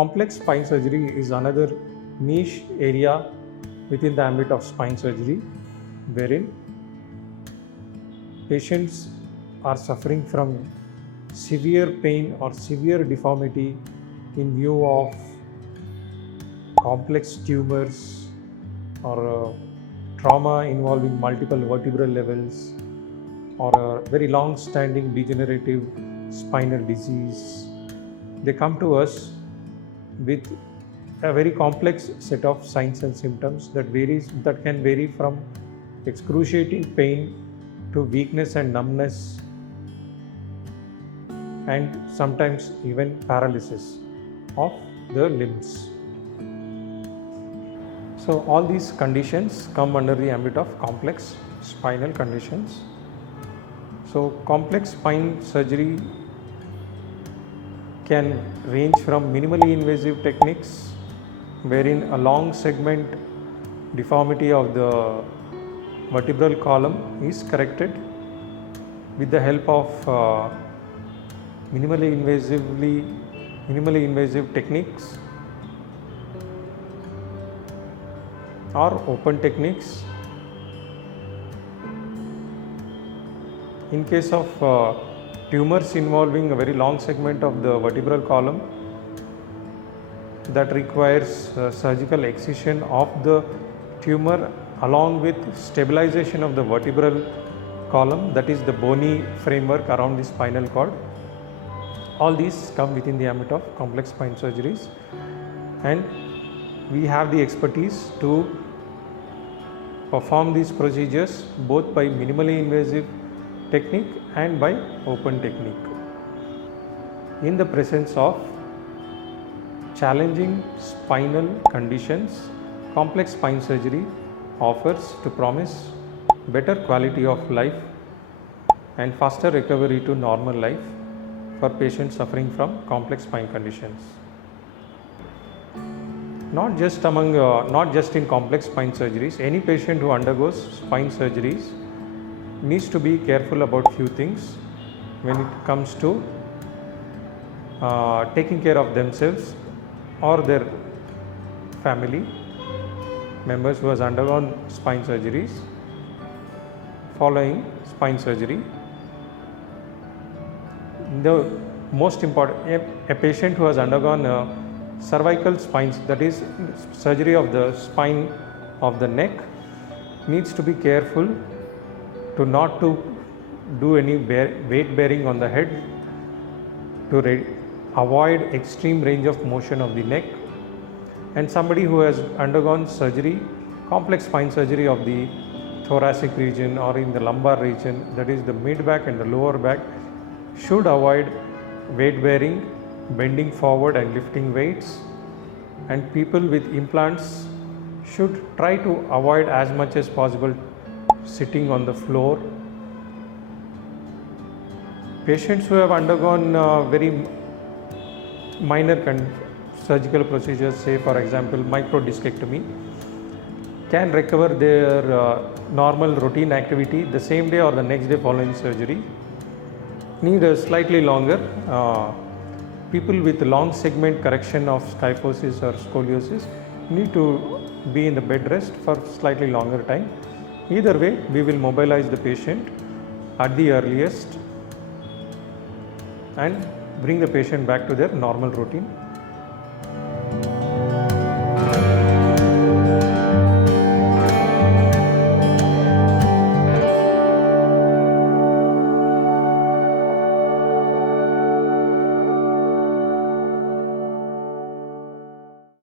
complex spine surgery is another niche area within the ambit of spine surgery, wherein patients are suffering from severe pain or severe deformity in view of complex tumors or trauma involving multiple vertebral levels or a very long-standing degenerative spinal disease. They come to us with a very complex set of signs and symptoms that can vary from excruciating pain to weakness and numbness, and sometimes even paralysis of the limbs. So all these conditions come under the ambit of complex spinal conditions. So complex spine surgery can range from minimally invasive techniques wherein a long segment deformity of the vertebral column is corrected with the help of minimally invasive techniques or open techniques. In case of tumors involving a very long segment of the vertebral column, that requires surgical excision of the tumor along with stabilization of the vertebral column, that is the bony framework around the spinal cord. All these come within the ambit of complex spine surgeries, and we have the expertise to perform these procedures both by minimally invasive technique and by open technique. In the presence of challenging spinal conditions, complex spine surgery offers to promise better quality of life and faster recovery to normal life for patients suffering from complex spine conditions. Not just in complex spine surgeries, any patient who undergoes spine surgeries needs to be careful about few things when it comes to taking care of themselves or their family members who has undergone spine surgeries. Following spine surgery, the most important, a patient who has undergone cervical spines, that is surgery of the spine of the neck, needs to be careful to not to do any weight bearing on the head, to avoid extreme range of motion of the neck. And somebody who has undergone surgery, complex spine surgery of the thoracic region or in the lumbar region, that is the mid back and the lower back, should avoid weight bearing, bending forward and lifting weights. And people with implants should try to avoid as much as possible sitting on the floor. Patients who have undergone very minor surgical procedures, say for example microdiscectomy, can recover their normal routine activity the same day or the next day following surgery. Need a slightly longer. People with long segment correction of kyphosis or scoliosis need to be in the bed rest for slightly longer time. Either way, we will mobilize the patient at the earliest and bring the patient back to their normal routine.